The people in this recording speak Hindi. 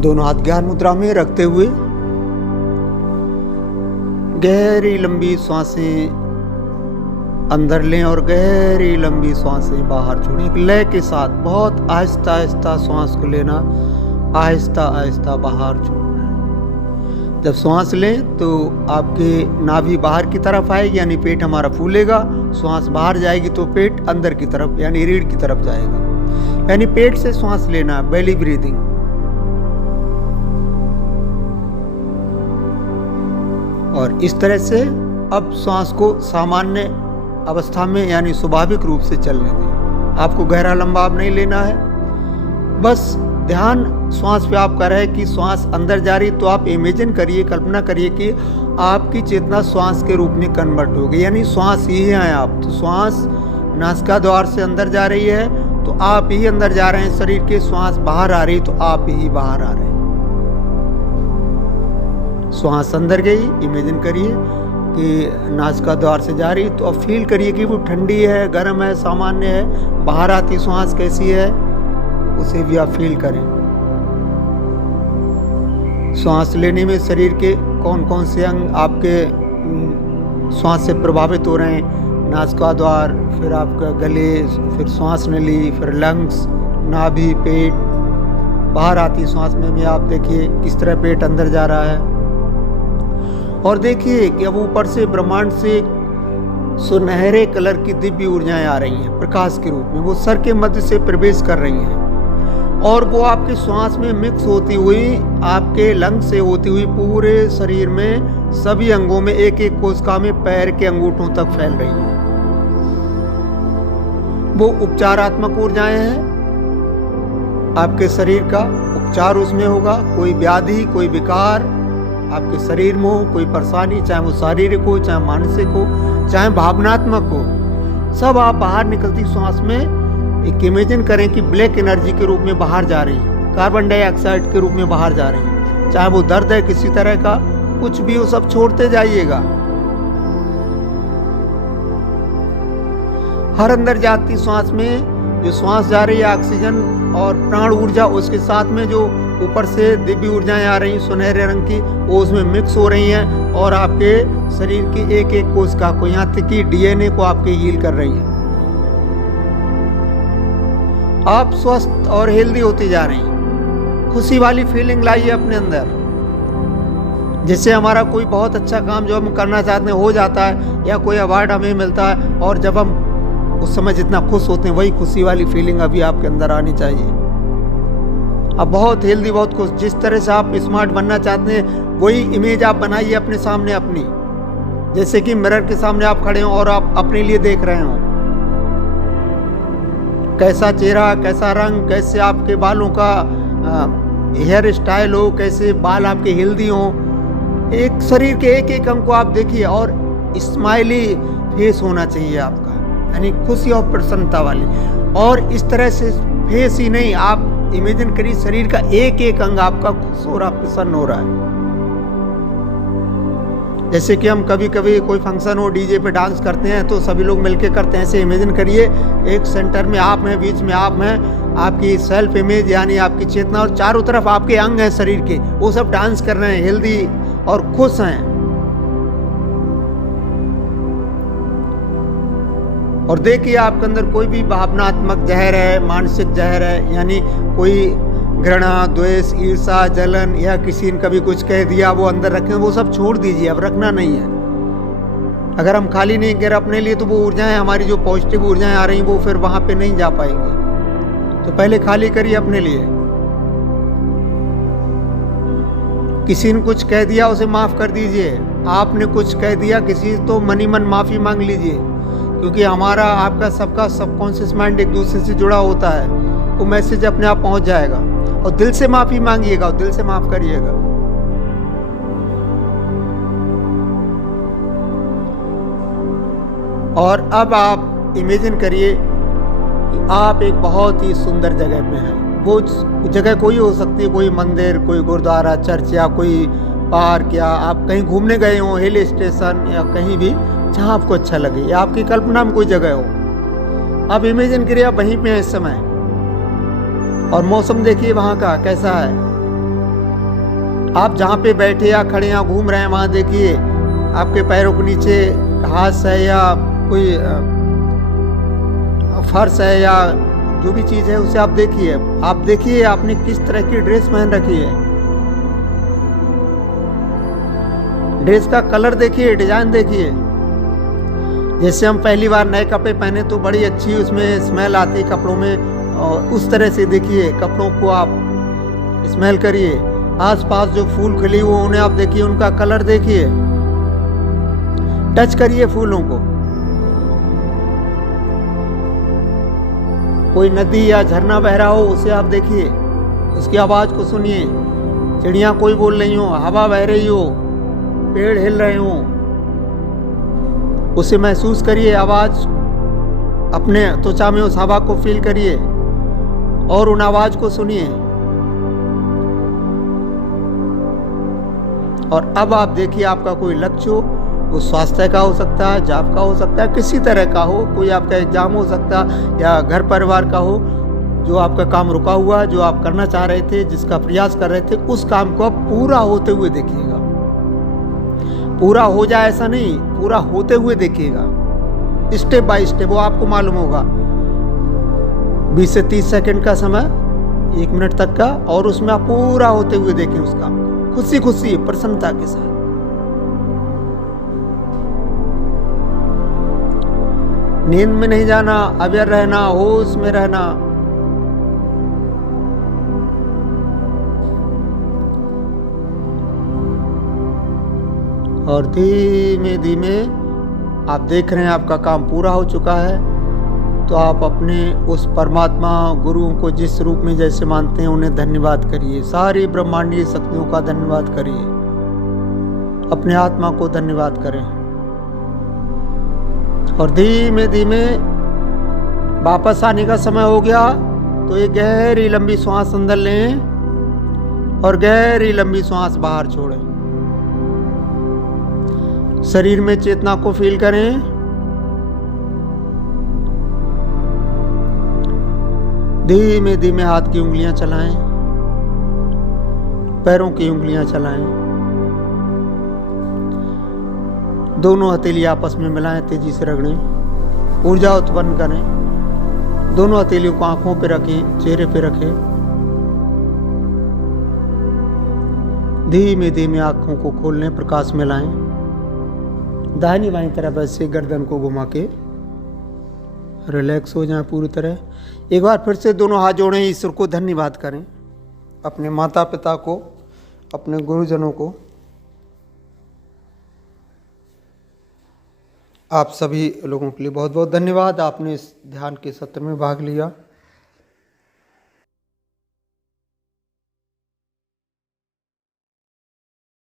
दोनों हाथ ज्ञान मुद्रा में रखते हुए गहरी लंबी सांसें अंदर लें और गहरी लंबी सांसें बाहर छोड़ें। एक लय के साथ बहुत आहिस्ता आहिस्ता सांस को लेना, आहिस्ता आहिस्ता बाहर छोड़ना। जब सांस लें तो आपके नाभि बाहर की तरफ आएगी, यानी पेट हमारा फूलेगा। सांस बाहर जाएगी तो पेट अंदर की तरफ यानी रीढ़ की तरफ जाएगा, यानी पेट से सांस लेना, बेली ब्रीदिंग। और इस तरह से अब सांस को सामान्य अवस्था में यानी स्वाभाविक रूप से चलने दें। आपको गहरा लंबा अब नहीं लेना है, बस ध्यान श्वास पे आप कर रहे हैं कि श्वास अंदर जा रही, तो आप इमेजिन करिए, कल्पना करिए कि आपकी चेतना श्वास के रूप में कन्वर्ट हो गई, यानी श्वास ही हैं आप। तो श्वास नासिका द्वार से अंदर जा रही है तो आप ही अंदर जा रहे हैं शरीर के, श्वास बाहर आ रही तो आप ही बाहर आ रहे हैं। श्वास अंदर गई, इमेजिन करिए कि नासिका द्वार से जा रही, तो अब फील करिए कि वो ठंडी है, गर्म है, सामान्य है। बाहर आती श्वास कैसी है उसे भी आप फील करें। श्वास लेने में शरीर के कौन कौन से अंग आपके श्वास से प्रभावित हो रहे हैं, नासिका द्वार, फिर आपका गले, फिर श्वास नली, फिर लंग्स, नाभि, पेट। बाहर आती श्वास में भी आप देखिए किस तरह पेट अंदर जा रहा है। और देखिए कि अब ऊपर से ब्रह्मांड से सुनहरे कलर की दिव्य ऊर्जाएं आ रही हैं प्रकाश के रूप में, वो सर के मध्य से प्रवेश कर रही हैं और वो आपके श्वास में मिक्स होती हुई, आपके लंग से होती हुई पूरे शरीर में सभी अंगों में, एक एक कोशिका में, पैर के अंगूठों तक फैल रही हैं। वो उपचारात्मक ऊर्जाएं हैं, आपके शरीर का उपचार उसमें होगा। कोई व्याधि, कोई विकार आपके शरीर में हो, कोई परेशानी, चाहे वो शारीरिक हो, चाहे मानसिक हो, चाहे भावनात्मक हो, सब आप बाहर निकलती श्वास में एक इमेजिन करें कि ब्लैक एनर्जी के रूप में बाहर जा रही है, कार्बन डाइऑक्साइड के रूप में बाहर जा रही है। चाहे वो दर्द है किसी तरह का, कुछ भी हो, सब छोड़ते जाइएगा। हर अंदर जाती श्वास में जो श्वास जा रही है ऑक्सीजन और प्राण ऊर्जा, उसके साथ में जो ऊपर से दिव्य ऊर्जाएं आ रही सुनहरे रंग की, वो उसमें मिक्स हो रही हैं और आपके शरीर की एक एक कोशिका को, यहाँ तक कि डीएनए को आपके हील कर रही है। आप स्वस्थ और हेल्दी होती जा रही हैं। खुशी वाली फीलिंग लाइए अपने अंदर, जिससे हमारा कोई बहुत अच्छा काम जो हम करना चाहते हैं हो जाता है, या कोई अवार्ड हमें मिलता है, और जब हम उस समय जितना खुश होते हैं वही खुशी वाली फीलिंग अभी आपके अंदर आनी चाहिए। अब बहुत हेल्दी, बहुत खुश, जिस तरह से आप स्मार्ट बनना चाहते हैं वही इमेज आप बनाइए अपने सामने अपनी, जैसे कि मिरर के सामने आप खड़े हो और आप अपने लिए देख रहे हो। कैसा चेहरा, कैसा रंग, कैसे आपके बालों का हेयर स्टाइल हो, कैसे बाल आपके हेल्दी हो, एक शरीर के एक एक अंग को आप देखिए और स्माइली फेस होना चाहिए आपका, यानी खुशी और प्रसन्नता वाली। और इस तरह से फेस ही नहीं, आप इमेजिन करिए शरीर का एक एक अंग आपका खुश हो रहा, प्रसन्न हो रहा है। जैसे कि हम कभी कभी कोई फंक्शन हो, डीजे पे डांस करते हैं तो सभी लोग मिलके करते हैं, ऐसे इमेजिन करिए एक सेंटर में आप हैं, बीच में आप हैं, आपकी सेल्फ इमेज यानी आपकी चेतना, और चारों तरफ आपके अंग हैं शरीर के, वो सब डांस कर रहे हैं, हेल्दी और खुश हैं। और देखिए आपके अंदर कोई भी भावनात्मक जहर है, मानसिक जहर है, यानी कोई घृणा, द्वेष, ईर्षा, जलन, या किसी ने कभी कुछ कह दिया वो अंदर रखें, वो सब छोड़ दीजिए, अब रखना नहीं है। अगर हम खाली नहीं कर अपने लिए तो वो ऊर्जाएं, हमारी जो पॉजिटिव ऊर्जाएं आ रही वो फिर वहां पे नहीं जा पाएंगी। तो पहले खाली करिए अपने लिए। किसी ने कुछ कह दिया उसे माफ कर दीजिए, आपने कुछ कह दिया किसी तो मनी मन माफी मांग लीजिए, क्योंकि हमारा आपका सबका सबकॉन्शियस माइंड एक दूसरे से जुड़ा होता है, वो मैसेज अपने आप पहुंच जाएगा। और दिल से माफी मांगिएगा और दिल से माफ करिएगा। और अब आप इमेजिन करिए कि आप एक बहुत ही सुंदर जगह पे हैं। वो जगह कोई हो सकती है, कोई मंदिर, कोई गुरुद्वारा, चर्च, या कोई पार्क, या आप कहीं घूमने गए हो, हिल स्टेशन, या कहीं भी जहाँ आपको अच्छा लगे, या आपकी कल्पना में कोई जगह हो। आप इमेजिन करिए आप वहीं पे हैं इस समय, और मौसम देखिए वहाँ का कैसा है, आप जहाँ पे बैठे या खड़े या घूम रहे हैं वहाँ देखिए आपके पैरों के नीचे घास है या कोई फर्श है या जो भी चीज़ है उसे आप देखिए। आप देखिए आपने किस तरह की ड्रेस पहन रखी है। ड्रेस का कलर देखिए, डिजाइन देखिए। जैसे हम पहली बार नए कपड़े पहने तो बड़ी अच्छी उसमें स्मेल आती है कपड़ों में, और उस तरह से देखिए कपड़ों को आप स्मेल करिए। आसपास जो फूल खिली हुए उन्हें आप देखिए, उनका कलर देखिए, टच करिए फूलों को। कोई नदी या झरना बह रहा हो उसे आप देखिए, उसकी आवाज को सुनिए। चिड़िया कोई बोल रही हो, हवा बह रही हो, पेड़ हिल रहे हो, उसे महसूस करिए। आवाज अपने त्वचा में उस हवा को फील करिए और उन आवाज को सुनिए। और अब आप देखिए आपका कोई लक्ष्य हो, वो स्वास्थ्य का हो सकता है, जॉब का हो सकता है, किसी तरह का हो, कोई आपका एग्जाम हो सकता है या घर परिवार का हो, जो आपका काम रुका हुआ, जो आप करना चाह रहे थे, जिसका प्रयास कर रहे थे, उस काम को आप पूरा होते हुए देखिएगा। पूरा हो जाए ऐसा नहीं, पूरा होते हुए देखिएगा, स्टेप बाय स्टेप। वो आपको मालूम होगा 20 से 30 सेकंड का समय, 1 मिनट तक का, और उसमें आप पूरा होते हुए देखें उस काम को, खुशी खुशी प्रसन्नता के साथ। नींद में नहीं जाना, अवेयर रहना, होश में रहना। और धीमे धीमे आप देख रहे हैं आपका काम पूरा हो चुका है, तो आप अपने उस परमात्मा गुरुओं को जिस रूप में जैसे मानते हैं उन्हें धन्यवाद करिए। सारी ब्रह्मांडीय शक्तियों का धन्यवाद करिए, अपने आत्मा को धन्यवाद करें। और धीमे धीमे वापस आने का समय हो गया, तो एक गहरी लंबी सांस अंदर लें और गहरी लंबी सांस बाहर छोड़ें। शरीर में चेतना को फील करें। धीमे धीमे हाथ की उंगलियां चलाएं, पैरों की उंगलियां चलाएं, दोनों हथेली आपस में मिलाएं, तेजी से रगड़ें, ऊर्जा उत्पन्न करें। दोनों हथेलियों को आंखों पे रखें, चेहरे पे रखें। धीमे धीमे आंखों को खोल लें, प्रकाश में लाएं। दाहिनी बाईं तरफ ऐसे गर्दन को घुमा के रिलैक्स हो जाए पूरी तरह। एक बार फिर से दोनों हाथ जोड़ें, ईश्वर को धन्यवाद करें, अपने माता पिता को, अपने गुरुजनों को। आप सभी लोगों के लिए बहुत बहुत धन्यवाद, आपने इस ध्यान के सत्र में भाग लिया।